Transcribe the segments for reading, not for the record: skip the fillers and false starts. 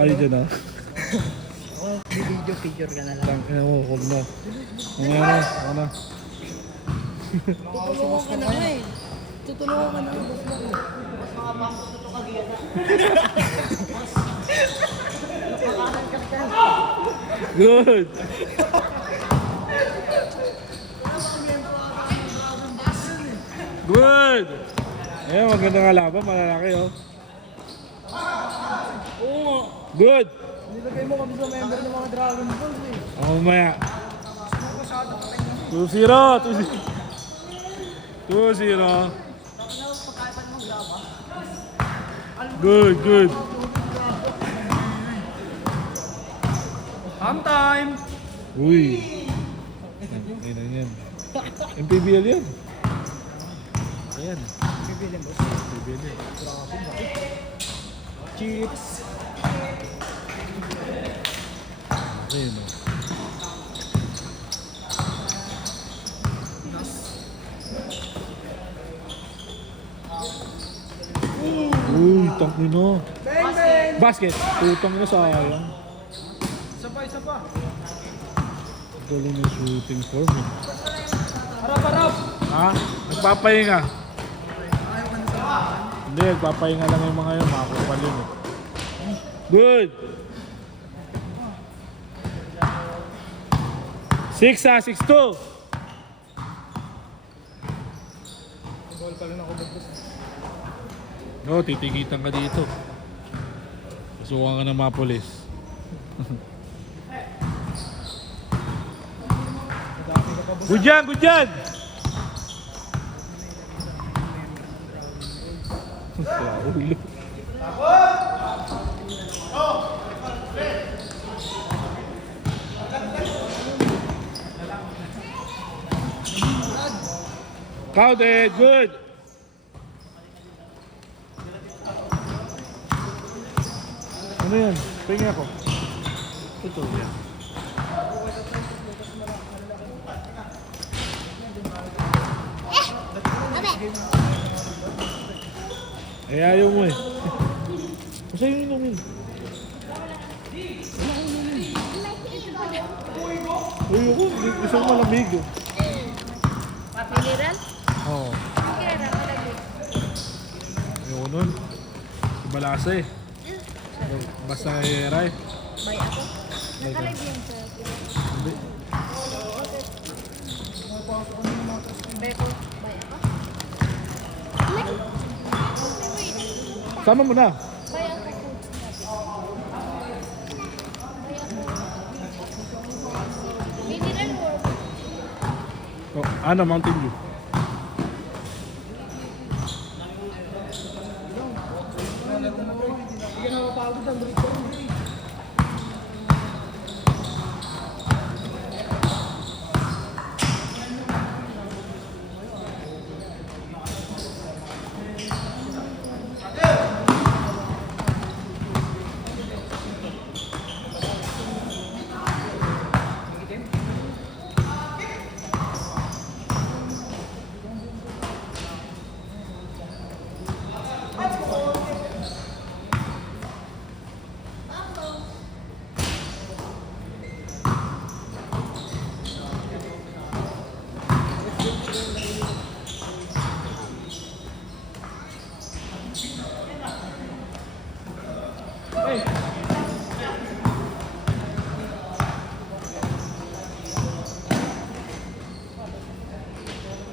Ay, dyan ah. Video picture ka na lang. Tangina mo, huwag na. Ano? Tutulungan ka na nga eh. Tutulungan ka na nga. Boss lang eh. Mas mga bangko to kagiyan na. Napakanan ka ka. Good! Good! Ayan, maganda nga laban. Malalaki oh. Oo. Good! Nilagay mo kami sa member ng mga Dragon Balls eh. Mamaya. 2-0. 2-0. Good. Half time! Uy. Ayan yan. MPBL yan. Ayan. Bibilin boss. MPBL yan. Chips. Ayan o. Uy, tangina. Bang bang! Basket. Putang na sayang. Isa pa. Galing yung shooting form eh. Harap! Ha? Nagpapahinga. Hindi, nagpapahinga lang yung mga yun. Makakapal yun eh. Good! 6-2. Ball pa rin ako boss. No, titigitan ka dito. Pasukan ka ng mga polis. Good yan! Ulo. Counted, good! Ano yan? Tingin ako. Ito yan. Eh, ayaw mo eh. Masa yung inumin? Uy, ako. Gusto ko malamig. Mineral? Oo. Kaya na, malamig. Ayoko nun. Balasa eh. Basta nahihira eh. Bay ako. Nakalive yan sa Hindi. Beko. Bay ako. Sama mo na. Bay ako. Mineral or Oh, ano, Mountain Dew. Hindi ka na mapagod ang break ko.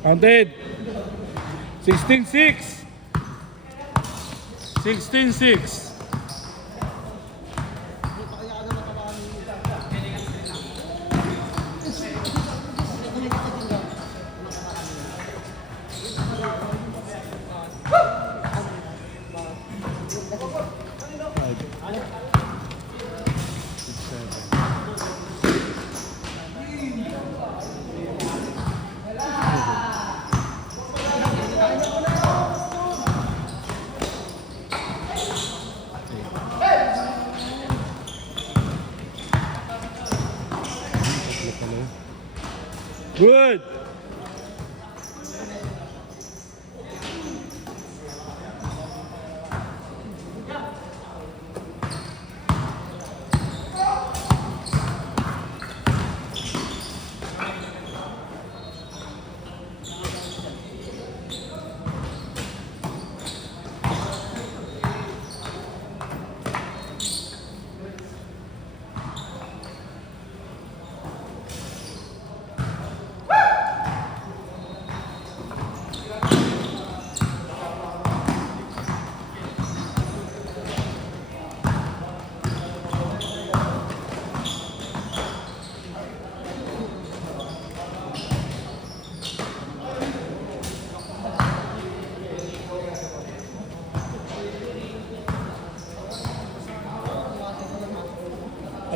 Counted. 16-6. 16-6. Good.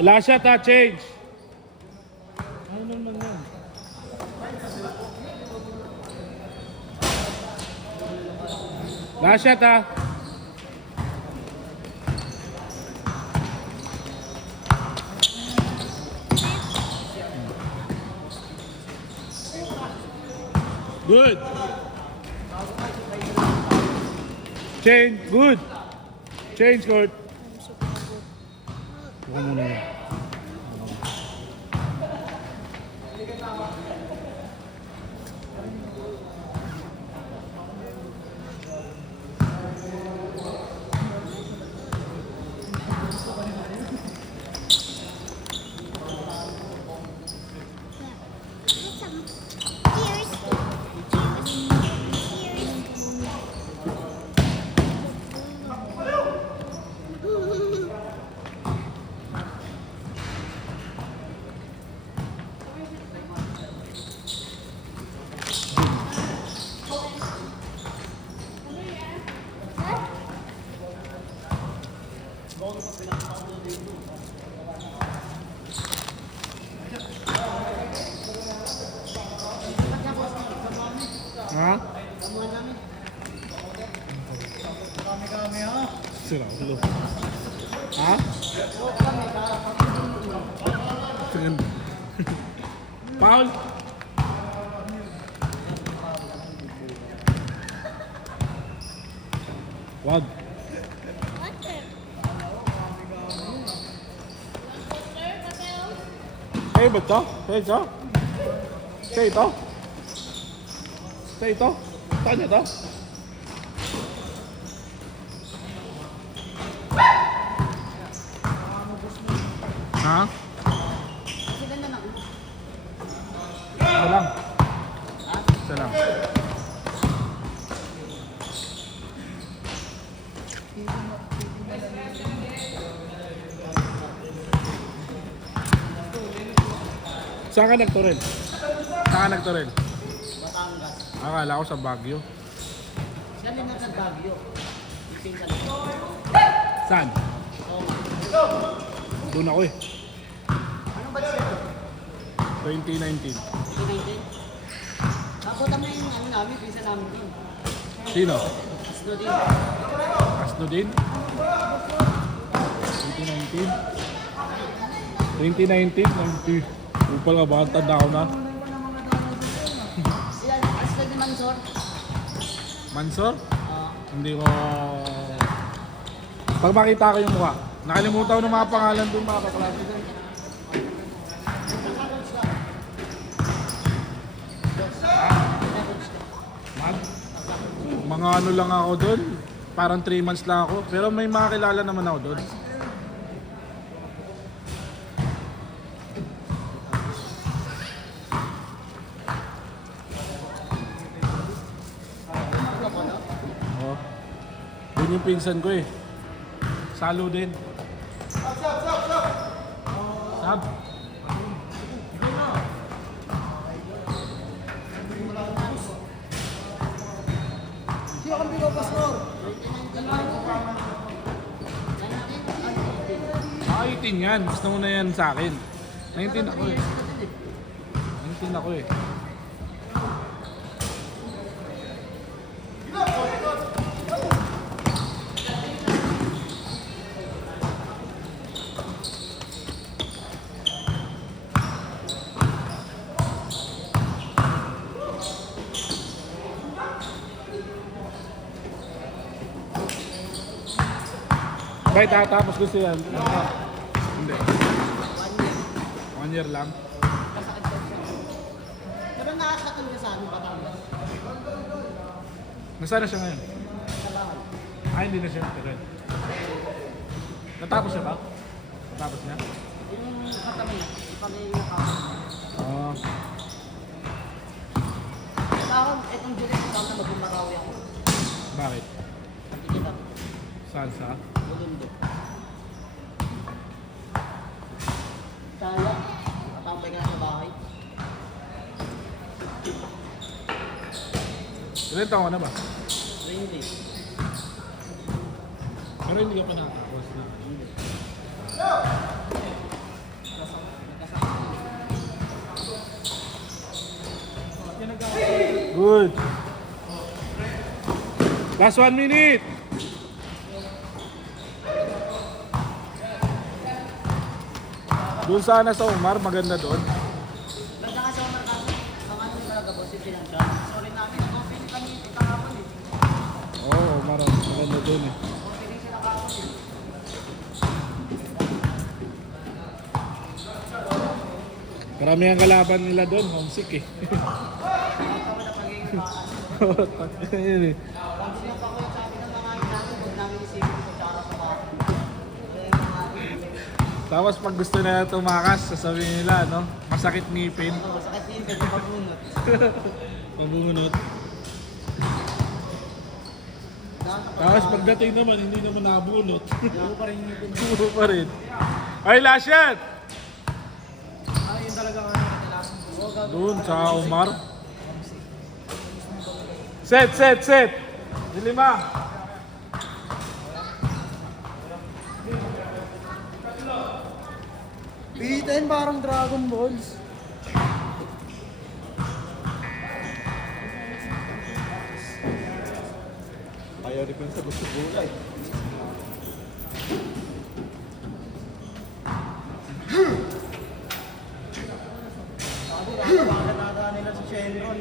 Last shot ha, change. Ano naman yan? Last shot ha. Good. Change, good. Change court. Huwag muna yan. Ha? Sira ulo. Ha? Tingnan. Paul. Wag. Hey, ba to? Hey, to? Hey, to? Hey, to? Saan niya to? Ha? Isa lang. Isa lang. Saan ka nagturel? Saan ka nagturel? Batangas. Akala ko sa Baguio. Siya din nasa Baguio. Ipinsan. Saan? Doon ako eh. Ano ba siya? 2019. 2019? Nakuta mo yung ano namin, pinsan namin din. Sino? Asno din. Asno din? 2019? 2019? 90. Upal nga ba? Tanda ko na. Sila, Asno din Mansor. Mansor? Hindi ko... Pag makita ko yung mukha, nakalimutan ko ng mga pangalan doon mga kaklase doon. Mga ano lang ako doon, parang 3 months lang ako, pero may mga kilala naman ako doon. Oh. Yun yung pinsan ko eh. Salo din. Sab. Sino kang bigo, Pastor? Nakakitin yan. Gusto mo na yan sa akin. 19 ako eh. 19 ako eh. Kahit tatapos gusto yan. Hindi. 1 year lang. Pero nakasaktan ka sa amin, Batangas. Nasaan na siya ngayon? Sa bahay. Ay, hindi na siya. Pero, natapos siya ba? Natapos niya? Yung katabi, ipamili na ka. Oo. Ako, itong July, kung na mag-umarawi ako. Bakit? Kita, Saan sa? Bulundo. Kaya, matambay ka na sa bahay. Ilan taon ka na ba? Hindi. Pero hindi ka pa natapos na. Good. Last 1 minute. Doon sana sa Umar, maganda doon. Ganda nga sa mga kaso. Ang ano yung talaga boss, yung financial. Sorry namin, coffee ni kami, kahapon eh. Oo, Umar, maganda doon eh. Coffee din sila kahapon eh. Karami ang kalaban nila doon, homesick eh. Tama na pagiging Ayun eh. Pag siya pa ko sabi ng mga namin, huwag namin isipin ko tsara sa mga. Tapos pag gusto nila tumakas, sasabihin nila, no? Masakit ngipin. Oo, sakit din kasi pagbunot. Mabungunot. Tapos pagdating naman, hindi naman nabunot. Ano pa rin yung ngipin. Puro pa rin. Ay, last shot! Ano yun talaga ang ano kailangan mo? Doon sa Umar. Set! Dilima. Pihitin parang Dragon Balls. Ayaw rin sa gusto gulay. Sabi, nakakatata nila sa Shenron.